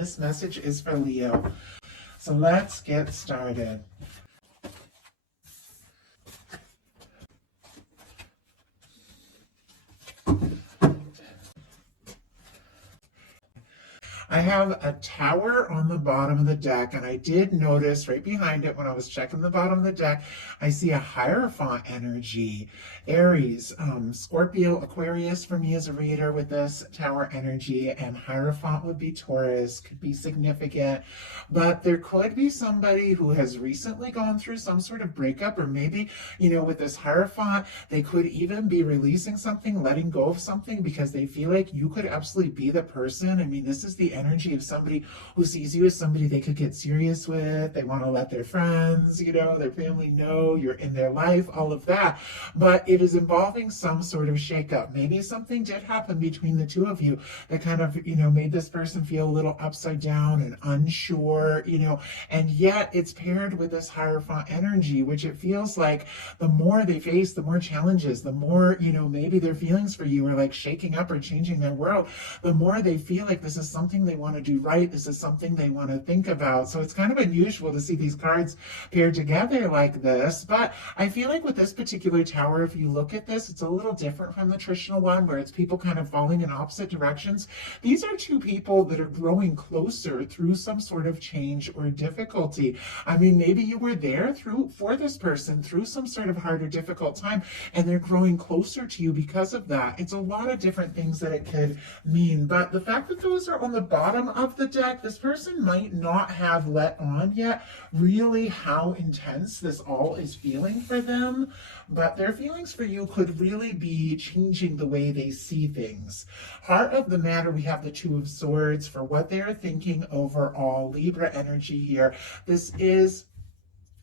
this message is for Leo. So let's get started. I have a tower on the bottom of the deck, and I did notice right behind it when I was checking the bottom of the deck, I see a Hierophant energy. Aries, Scorpio, Aquarius for me as a reader with this tower energy, and Hierophant would be Taurus, could be significant. But there could be somebody who has recently gone through some sort of breakup, or maybe, with this Hierophant, they could even be releasing something, letting go of something, because they feel like you could absolutely be the person. I mean, this is the energy of somebody who sees you as somebody they could get serious with. They want to let their friends, their family know you're in their life, all of that. But it is involving some sort of shakeup. Maybe something did happen between the two of you that kind of, made this person feel a little upside down and unsure, and yet it's paired with this Hierophant energy, which it feels like the more they face, the more challenges, the more, maybe their feelings for you are like shaking up or changing their world, the more they feel like this is something they want to do right. This is something they want to think about. So it's kind of unusual to see these cards paired together like this. But I feel like with this particular tower, if you look at this, it's a little different from the traditional one where it's people kind of falling in opposite directions. These are two people that are growing closer through some sort of change or difficulty. I mean, maybe you were there for this person through some sort of hard or difficult time, and they're growing closer to you because of that. It's a lot of different things that it could mean. But the fact that those are on the bottom of the deck, this person might not have let on yet really how intense this all is feeling for them, but their feelings for you could really be changing the way they see things. Heart of the matter, we have the Two of Swords for what they're thinking overall. Libra energy here. This is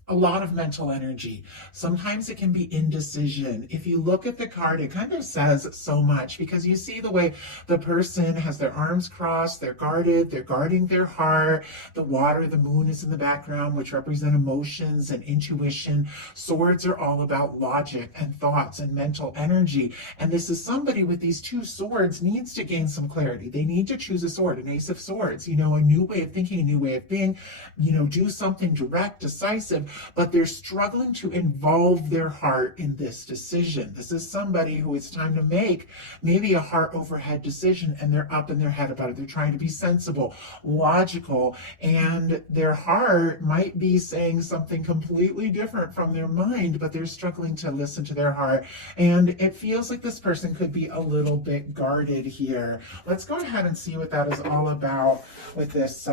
a lot of mental energy. Sometimes it can be indecision. If you look at the card, it kind of says so much, because you see the way the person has their arms crossed, they're guarded, they're guarding their heart. The water, the moon is in the background, which represent emotions and intuition. Swords are all about logic and thoughts and mental energy. And this is somebody with these two swords needs to gain some clarity. They need to choose a sword, an Ace of Swords, a new way of thinking, a new way of being, do something direct, decisive, but they're struggling to involve their heart in this decision. This is somebody who it's time to make maybe a heart over head decision, and they're up in their head about it. They're trying to be sensible, logical, and their heart might be saying something completely different from their mind, but they're struggling to listen to their heart. And it feels like this person could be a little bit guarded here. Let's go ahead and see what that is all about with this.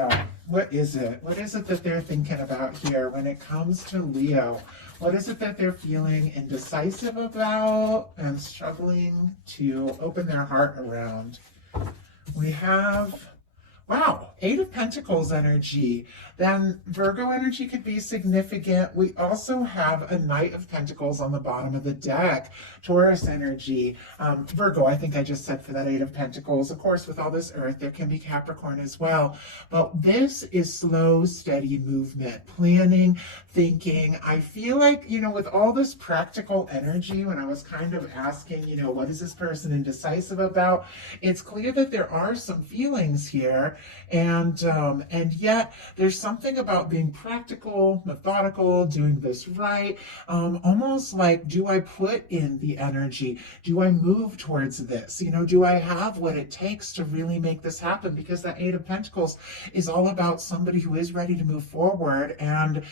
What is it? What is it that they're thinking about here when it comes to Leo? What is it that they're feeling indecisive about and struggling to open their heart around? We have, wow, Eight of Pentacles energy. Then Virgo energy could be significant. We also have a Knight of Pentacles on the bottom of the deck. Taurus energy. Virgo, I think I just said for that Eight of Pentacles. Of course, with all this Earth, there can be Capricorn as well. But this is slow, steady movement, planning, thinking. I feel like, with all this practical energy, when I was kind of asking, what is this person indecisive about? It's clear that there are some feelings here, and yet there's something about being practical, methodical, doing this right, almost like, do I put in the energy? Do I move towards this? Do I have what it takes to really make this happen? Because that Eight of Pentacles is all about somebody who is ready to move forward and,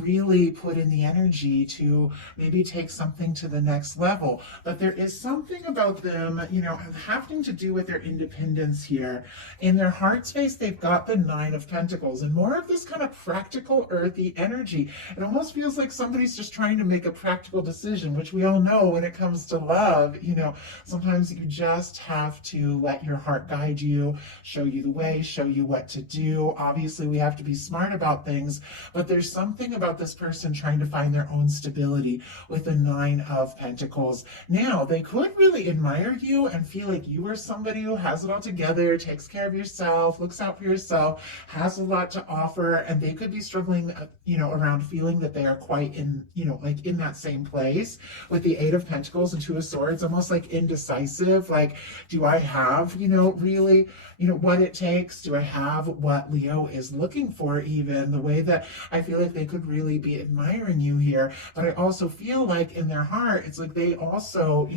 really put in the energy to maybe take something to the next level. But there is something about them, having to do with their independence here. In their heart space, they've got the Nine of Pentacles and more of this kind of practical, earthy energy. It almost feels like somebody's just trying to make a practical decision, which we all know when it comes to love, sometimes you just have to let your heart guide you, show you the way, show you what to do. Obviously, we have to be smart about things, but there's something about this person trying to find their own stability with the Nine of Pentacles. Now, they could really admire you and feel like you are somebody who has it all together, takes care of yourself, looks out out for yourself, has a lot to offer, and they could be struggling, around feeling that they are quite in, like in that same place with the Eight of Pentacles and Two of Swords, almost like indecisive. Like, do I have, really, what it takes? Do I have what Leo is looking for? Even the way that I feel like they could really be admiring you here, but I also feel like in their heart, it's like they also,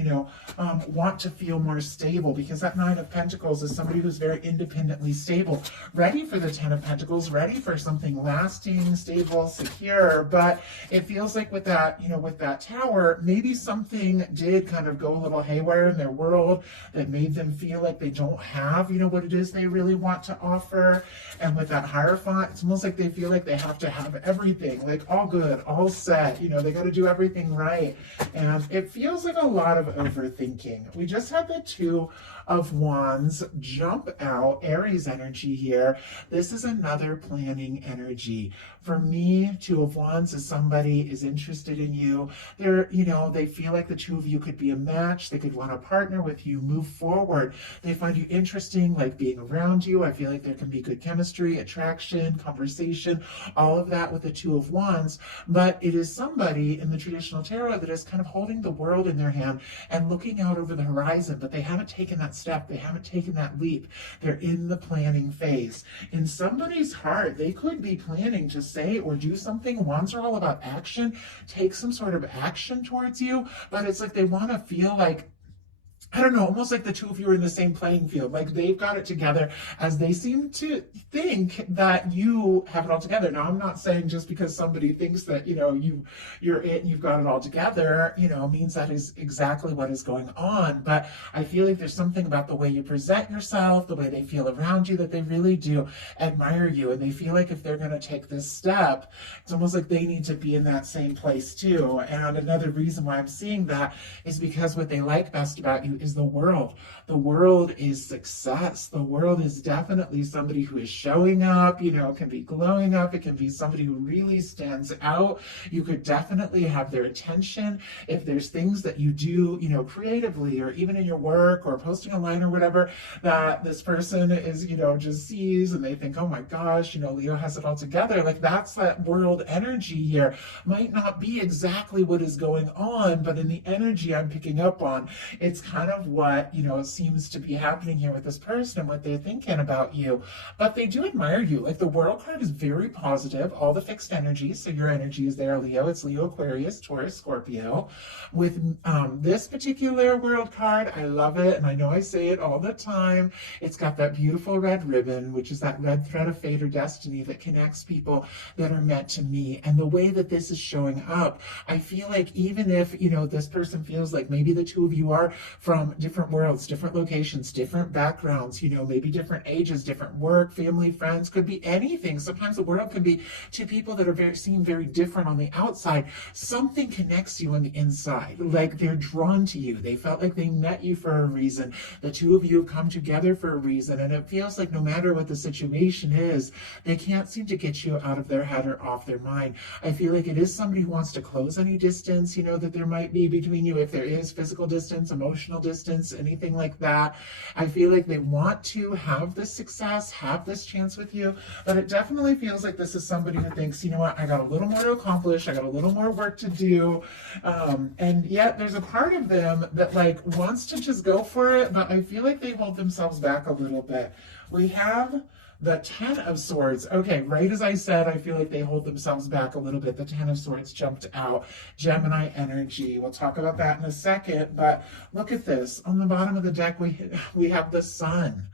want to feel more stable, because that Nine of Pentacles is somebody who's very independently stable, ready for the Ten of Pentacles, ready for something lasting, stable, secure. But it feels like with that, with that Tower, maybe something did kind of go a little haywire in their world that made them feel like they don't have, what it is they really want to offer. And with that Hierophant, it's almost like they feel like they have to have everything, like all good, all set, they got to do everything right. And it feels like a lot of overthinking. We just had the Two of Wands jump out, Aries energy here. This is another planning energy. For me, Two of Wands is somebody is interested in you. They're, they feel like the two of you could be a match. They could want to partner with you, move forward. They find you interesting, like being around you. I feel like there can be good chemistry, attraction, conversation, all of that with the Two of Wands. But it is somebody in the traditional tarot that is kind of holding the world in their hand and looking out over the horizon, but they haven't taken that step. They haven't taken that leap. They're in the planning phase. In somebody's heart, they could be planning to say or do something. Wands are all about action. Take some sort of action towards you, but it's like they want to feel like, I don't know, almost like the two of you are in the same playing field. Like they've got it together, as they seem to think that you have it all together. Now, I'm not saying just because somebody thinks that, you're it and you've got it all together, means that is exactly what is going on. But I feel like there's something about the way you present yourself, the way they feel around you, that they really do admire you. And they feel like if they're going to take this step, it's almost like they need to be in that same place too. And another reason why I'm seeing that is because what they like best about you is the world. The world is success. The world is definitely somebody who is showing up, can be glowing up. It can be somebody who really stands out. You could definitely have their attention. If there's things that you do, creatively, or even in your work or posting online or whatever, that this person is, just sees and they think, oh my gosh, Leo has it all together. Like that's that world energy here. Might not be exactly what is going on, but in the energy I'm picking up on, it's kind of what, seems to be happening here with this person and what they're thinking about you. But they do admire you. Like the World card is very positive, all the fixed energies. So your energy is there, Leo. It's Leo, Aquarius, Taurus, Scorpio. With this particular World card, I love it. And I know I say it all the time. It's got that beautiful red ribbon, which is that red thread of fate or destiny that connects people that are meant to meet. And the way that this is showing up, I feel like even if, this person feels like maybe the two of you are from different worlds, different locations, different backgrounds, maybe different ages, different work, family, friends, could be anything. Sometimes the world can be two people that are seem very different on the outside. Something connects you on the inside. Like they're drawn to you. They felt like they met you for a reason. The two of you have come together for a reason. And it feels like no matter what the situation is, they can't seem to get you out of their head or off their mind. I feel like it is somebody who wants to close any distance, that there might be between you, if there is physical distance, emotional distance, anything like that. I feel like they want to have this success, have this chance with you, but it definitely feels like this is somebody who thinks, you know what, I got a little more to accomplish, I got a little more work to do, and yet there's a part of them that like wants to just go for it, but I feel like they hold themselves back a little bit. We have the Ten of Swords. Okay, right as I said, I feel like they hold themselves back a little bit. The Ten of Swords jumped out. Gemini energy. We'll talk about that in a second, but look at this. On the bottom of the deck, we have the Sun.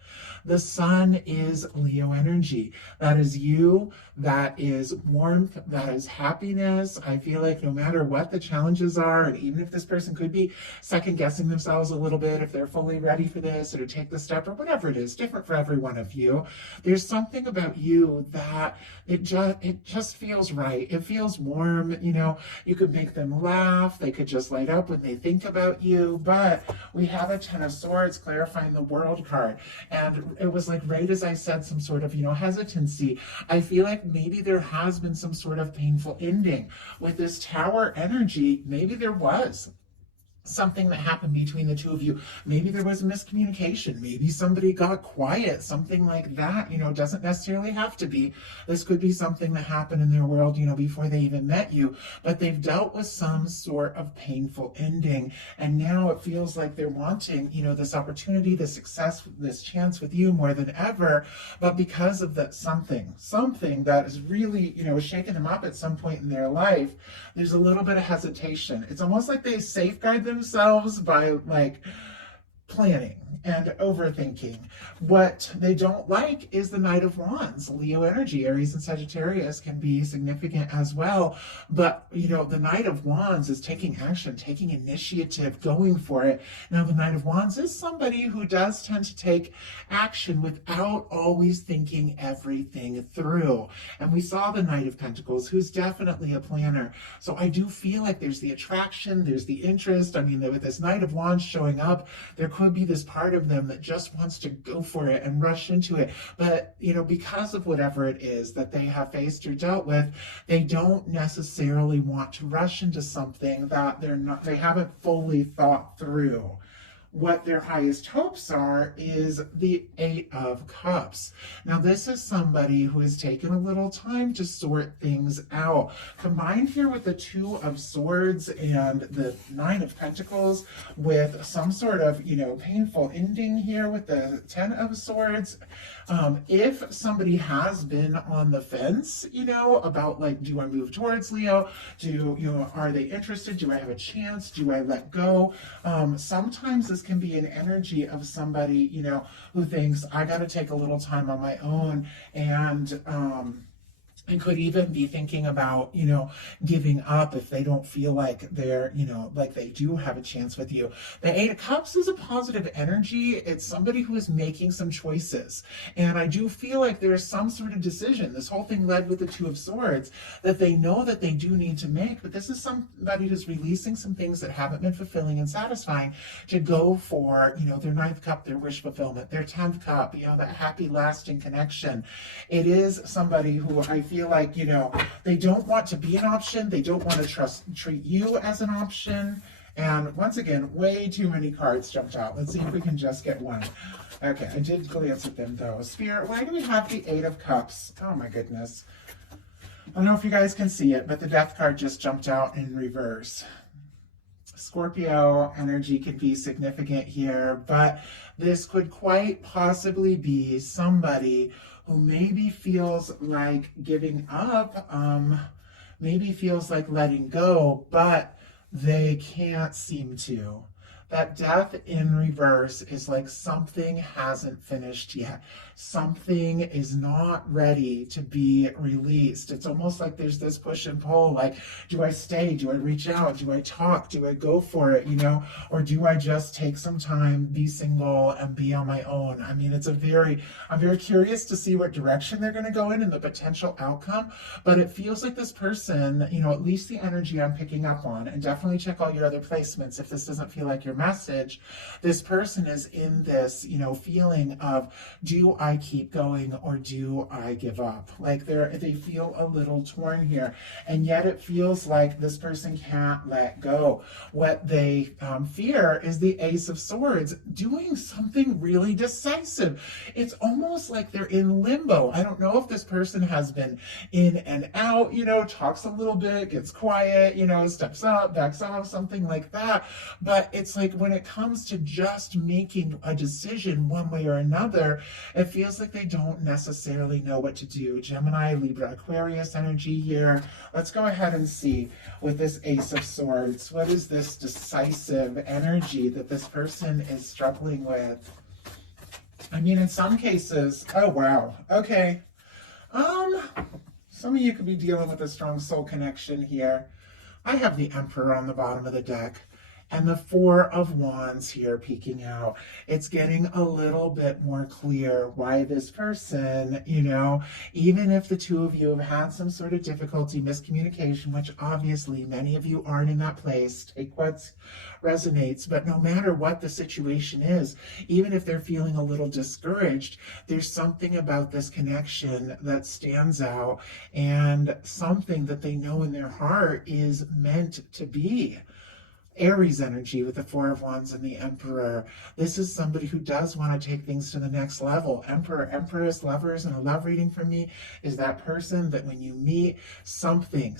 The Sun is Leo energy. That is you. That is warmth. That is happiness. I feel like no matter what the challenges are, and even if this person could be second guessing themselves a little bit, if they're fully ready for this or to take the step or whatever it is, different for every one of you, there's something about you that it just feels right. It feels warm. You could make them laugh. They could just light up when they think about you. But we have a Ten of Swords clarifying the World card. And it was like right as I said, some sort of, hesitancy. I feel like maybe there has been some sort of painful ending with this Tower energy. Maybe there was. something that happened between the two of you. Maybe there was a miscommunication. Maybe somebody got quiet, something like that. Doesn't necessarily have to be. This could be something that happened in their world, before they even met you, but they've dealt with some sort of painful ending. And now it feels like they're wanting, this opportunity, this success, this chance with you more than ever. But because of that something that is really, shaking them up at some point in their life, there's a little bit of hesitation. It's almost like they safeguard themselves by planning and overthinking. What they don't like is the Knight of Wands. Leo energy, Aries and Sagittarius can be significant as well. But, the Knight of Wands is taking action, taking initiative, going for it. Now, the Knight of Wands is somebody who does tend to take action without always thinking everything through. And we saw the Knight of Pentacles, who's definitely a planner. So I do feel like there's the attraction, there's the interest. I mean, with this Knight of Wands showing up, there could be this part of them that just wants to go for it and rush into it. But, because of whatever it is that they have faced or dealt with, they don't necessarily want to rush into something that they haven't fully thought through. What their highest hopes are is the Eight of Cups. Now, this is somebody who has taken a little time to sort things out. Combined here with the Two of Swords and the Nine of Pentacles, with some sort of, painful ending here with the Ten of Swords. If somebody has been on the fence, about do I move towards Leo? Are they interested? Do I have a chance? Do I let go? Sometimes this can be an energy of somebody, who thinks I got to take a little time on my own, and could even be thinking about, giving up if they don't feel like they're, like they do have a chance with you. The Eight of Cups is a positive energy. It's somebody who is making some choices. And I do feel like there's some sort of decision. This whole thing led with the Two of Swords that they know that they do need to make, but this is somebody who's releasing some things that haven't been fulfilling and satisfying to go for, their Ninth Cup, their wish fulfillment, their 10th Cup, that happy lasting connection. It is somebody who I feel like, they don't want to be an option. They don't want to treat you as an option. And once again, way too many cards jumped out. Let's see if we can just get one. Okay, I did glance at them though. Spirit, why do we have the Eight of Cups? Oh my goodness. I don't know if you guys can see it, but the Death card just jumped out in reverse. Scorpio energy can be significant here, but this could quite possibly be somebody who maybe feels like giving up, maybe feels like letting go, but they can't seem to. That Death in reverse is like something hasn't finished yet. Something is not ready to be released. It's almost like there's this push and pull, like, do I stay? Do I reach out? Do I talk? Do I go for it? Or do I just take some time, be single, and be on my own? I mean, I'm very curious to see what direction they're going to go in and the potential outcome. But it feels like this person, at least the energy I'm picking up on, and definitely check all your other placements if this doesn't feel like your message. This person is in this, feeling of, do I keep going or do I give up? Like they feel a little torn here, and yet it feels like this person can't let go. What they fear is the Ace of Swords doing something really decisive. It's almost like they're in limbo. I don't know if this person has been in and out, talks a little bit, gets quiet, steps up, backs off, something like that. But it's like when it comes to just making a decision one way or another, it feels like they don't necessarily know what to do. Gemini, Libra, Aquarius energy here. Let's go ahead and see with this Ace of Swords. What is this decisive energy that this person is struggling with? I mean, in some cases, oh wow, okay. Some of you could be dealing with a strong soul connection here. I have the Emperor on the bottom of the deck, and the Four of Wands here peeking out. It's getting a little bit more clear why this person, even if the two of you have had some sort of difficulty, miscommunication, which obviously many of you aren't in that place, take what resonates, but no matter what the situation is, even if they're feeling a little discouraged, there's something about this connection that stands out, and something that they know in their heart is meant to be. Aries energy with the Four of Wands and the Emperor. This is somebody who does want to take things to the next level. Emperor, Empress, lovers, and a love reading for me is that person that when you meet, something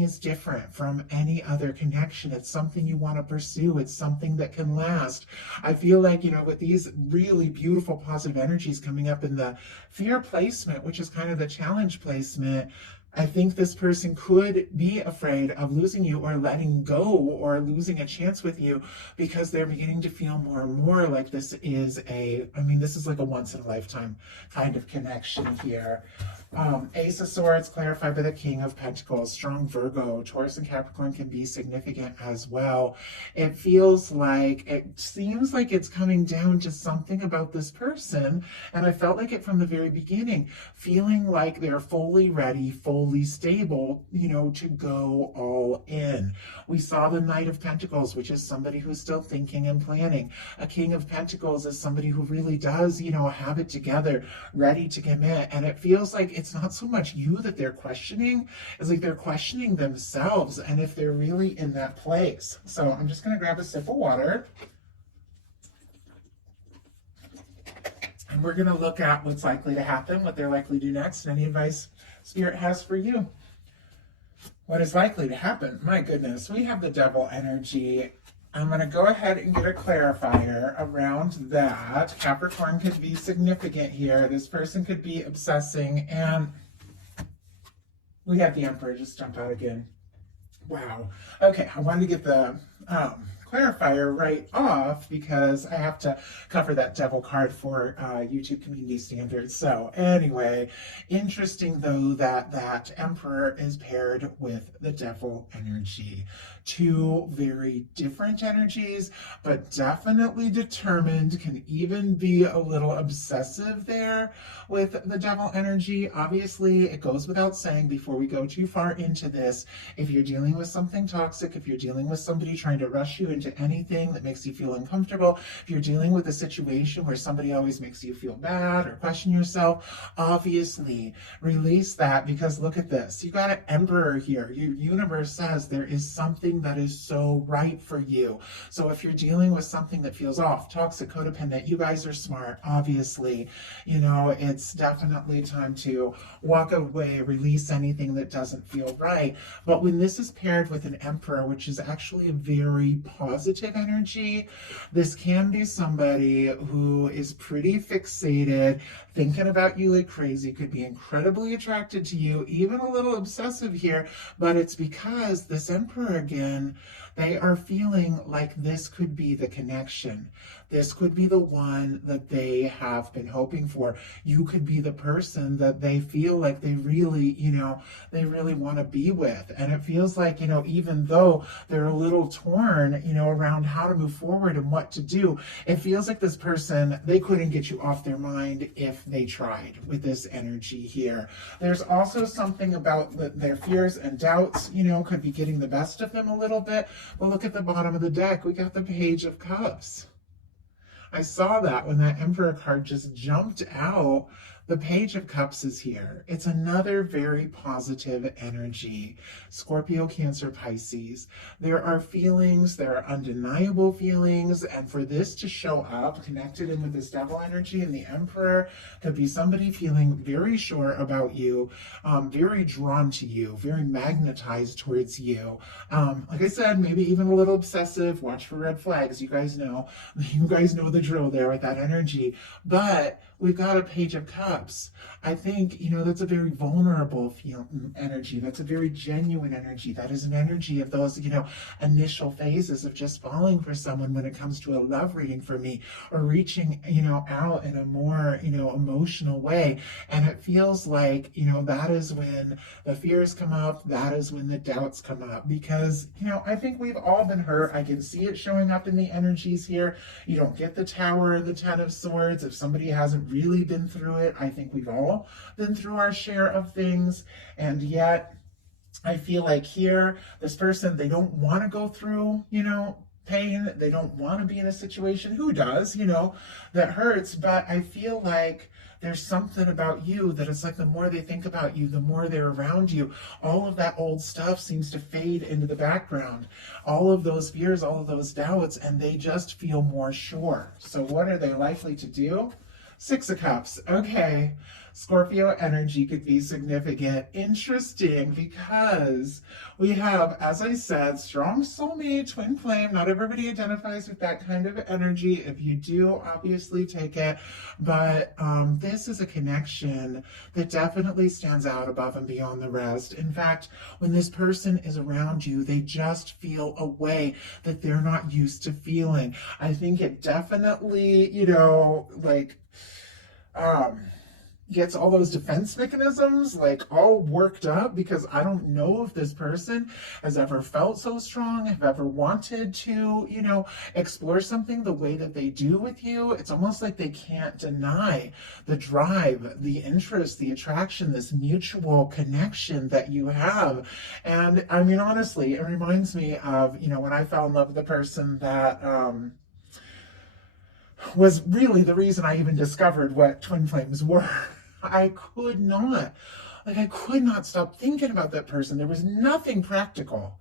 is different from any other connection. It's something you want to pursue. It's something that can last. I feel like, with these really beautiful positive energies coming up in the fear placement, which is kind of the challenge placement, I think this person could be afraid of losing you or letting go or losing a chance with you because they're beginning to feel more and more like this is like a once in a lifetime kind of connection here. Ace of Swords clarified by the King of Pentacles. Strong Virgo, Taurus and Capricorn can be significant as well. It seems like it's coming down to something about this person, and I felt like it from the very beginning, feeling like they're fully ready, fully stable, to go all in. We saw the Knight of Pentacles, which is somebody who's still thinking and planning. A King of Pentacles is somebody who really does, have it together, ready to commit, and it feels like it's not so much you that they're questioning, it's like they're questioning themselves and if they're really in that place. So I'm just going to grab a sip of water. And we're going to look at what's likely to happen, what they're likely to do next, and any advice Spirit has for you. What is likely to happen? My goodness, we have the Devil energy. I'm going to go ahead and get a clarifier around that. Capricorn could be significant here. This person could be obsessing. And we have the Emperor just jump out again. Wow. Okay, I wanted to get the clarifier right off because I have to cover that Devil card for YouTube community standards. So anyway, interesting though that Emperor is paired with the Devil energy. Two very different energies, but definitely determined, can even be a little obsessive there with the Devil energy. Obviously, it goes without saying before we go too far into this, if you're dealing with something toxic, if you're dealing with somebody trying to rush you into anything that makes you feel uncomfortable, if you're dealing with a situation where somebody always makes you feel bad or question yourself, obviously release that, because look at this. You got an Emperor here. Your universe says there is something that is so right for you. So if you're dealing with something that feels off, toxic, codependent, you guys are smart, obviously. It's definitely time to walk away, release anything that doesn't feel right. But when this is paired with an Emperor, which is actually a very positive energy, this can be somebody who is pretty fixated, thinking about you like crazy, could be incredibly attracted to you, even a little obsessive here, but it's because this Emperor again, they are feeling like this could be the connection. This could be the one that they have been hoping for. You could be the person that they feel like they really, they really want to be with. And it feels like, even though they're a little torn, around how to move forward and what to do, it feels like this person, they couldn't get you off their mind if they tried with this energy here. There's also something about their fears and doubts, could be getting the best of them a little bit. Well, look at the bottom of the deck. We got the Page of Cups. I saw that when that Emperor card just jumped out. The Page of Cups is here. It's another very positive energy. Scorpio, Cancer, Pisces. There are feelings, there are undeniable feelings, and for this to show up, connected in with this Devil energy and the Emperor, could be somebody feeling very sure about you, very drawn to you, very magnetized towards you. Like I said, maybe even a little obsessive. Watch for red flags. You guys know the drill there with that energy. But we've got a Page of Cups. I think, that's a very vulnerable energy. That's a very genuine energy. That is an energy of those, initial phases of just falling for someone when it comes to a love reading for me, or reaching, out in a more, emotional way. And it feels like, that is when the fears come up. That is when the doubts come up, because, I think we've all been hurt. I can see it showing up in the energies here. You don't get the Tower and the Ten of Swords if somebody hasn't really been through it. I think we've all been through our share of things, and yet I feel like here, this person, they don't want to go through, pain. They don't want to be in a situation, who does, that hurts, but I feel like there's something about you that it's like the more they think about you, the more they're around you. All of that old stuff seems to fade into the background. All of those fears, all of those doubts, and they just feel more sure. So what are they likely to do? Six of Cups. Okay. Scorpio energy could be significant. Interesting, because we have, as I said, strong soulmate, twin flame. Not everybody identifies with that kind of energy. If you do, obviously take it. But this is a connection that definitely stands out above and beyond the rest. In fact, when this person is around you, they just feel a way that they're not used to feeling. I think it definitely, gets all those defense mechanisms like all worked up, because I don't know if this person has ever felt so strong, have ever wanted to, explore something the way that they do with you. It's almost like they can't deny the drive, the interest, the attraction, this mutual connection that you have. And I mean, honestly, it reminds me of, when I fell in love with the person that, was really the reason I even discovered what twin flames were. I could not stop thinking about that person. There was nothing practical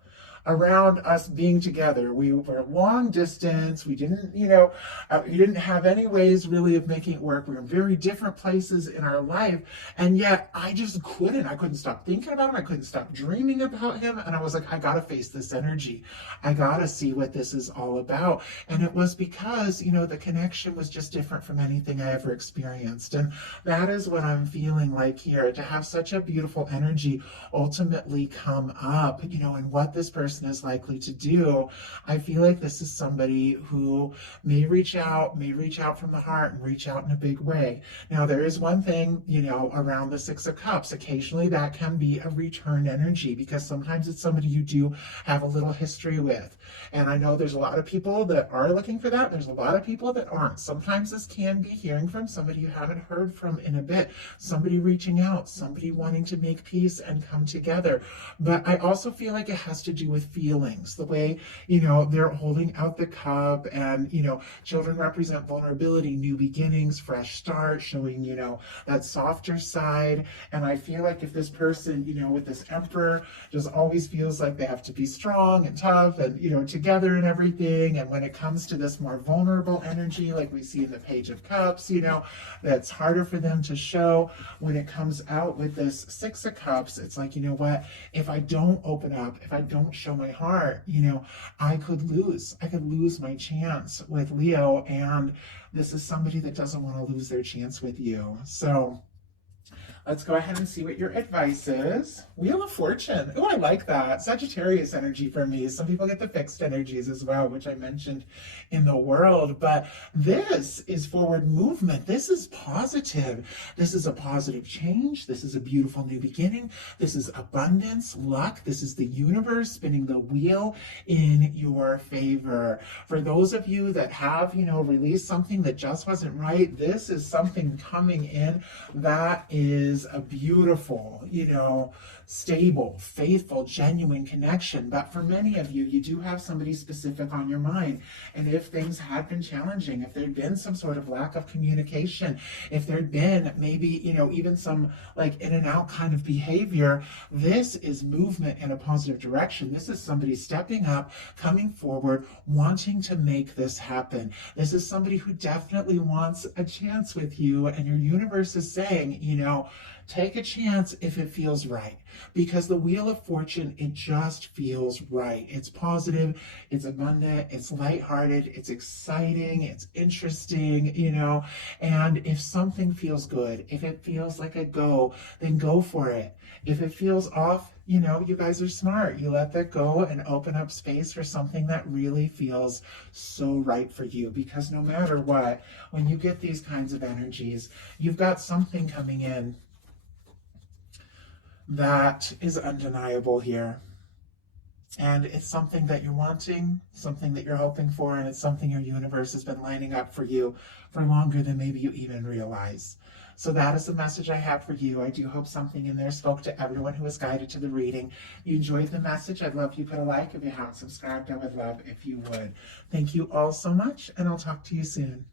around us being together. We were long distance. We didn't, we didn't have any ways really of making it work. We were in very different places in our life. And yet I just couldn't. I couldn't stop thinking about him. I couldn't stop dreaming about him. And I was like, I got to face this energy. I got to see what this is all about. And it was because, the connection was just different from anything I ever experienced. And that is what I'm feeling like here, to have such a beautiful energy ultimately come up, and what this person is likely to do. I feel like this is somebody who may reach out from the heart and reach out in a big way. Now, there is one thing, around the Six of Cups. Occasionally that can be a return energy, because sometimes it's somebody you do have a little history with. And I know there's a lot of people that are looking for that. There's a lot of people that aren't. Sometimes this can be hearing from somebody you haven't heard from in a bit, somebody reaching out, somebody wanting to make peace and come together. But I also feel like it has to do with feelings, the way, they're holding out the cup, and, children represent vulnerability, new beginnings, fresh start, showing, that softer side. And I feel like if this person, with this Emperor, just always feels like they have to be strong and tough and, together and everything. And when it comes to this more vulnerable energy, like we see in the Page of Cups, that's harder for them to show. When it comes out with this Six of Cups, it's like, what, if I don't open up, if I don't show my heart, I could lose my chance with Leo. And this is somebody that doesn't want to lose their chance with you. So let's go ahead and see what your advice is. Wheel of Fortune. Oh, I like that. Sagittarius energy for me. Some people get the fixed energies as well, which I mentioned in the world. But this is forward movement. This is positive. This is a positive change. This is a beautiful new beginning. This is abundance, luck. This is the universe spinning the wheel in your favor. For those of you that have, released something that just wasn't right, this is something coming in that is a beautiful, stable, faithful, genuine connection. But for many of you, you do have somebody specific on your mind. And if things had been challenging, if there'd been some sort of lack of communication, if there'd been maybe, even some like in and out kind of behavior, this is movement in a positive direction. This is somebody stepping up, coming forward, wanting to make this happen. This is somebody who definitely wants a chance with you, and your universe is saying, take a chance if it feels right. Because the Wheel of Fortune, it just feels right. It's positive, it's abundant, it's lighthearted, it's exciting, it's interesting, and if something feels good, if it feels like a go, then go for it. If it feels off, you guys are smart. You let that go and open up space for something that really feels so right for you. Because no matter what, when you get these kinds of energies, you've got something coming in that is undeniable here. And it's something that you're wanting, something that you're hoping for, and it's something your universe has been lining up for you for longer than maybe you even realize. So that is the message I have for you. I do hope something in there spoke to everyone who was guided to the reading. If you enjoyed the message, I'd love if you put a like. If you haven't subscribed, I would love if you would. Thank you all so much, and I'll talk to you soon.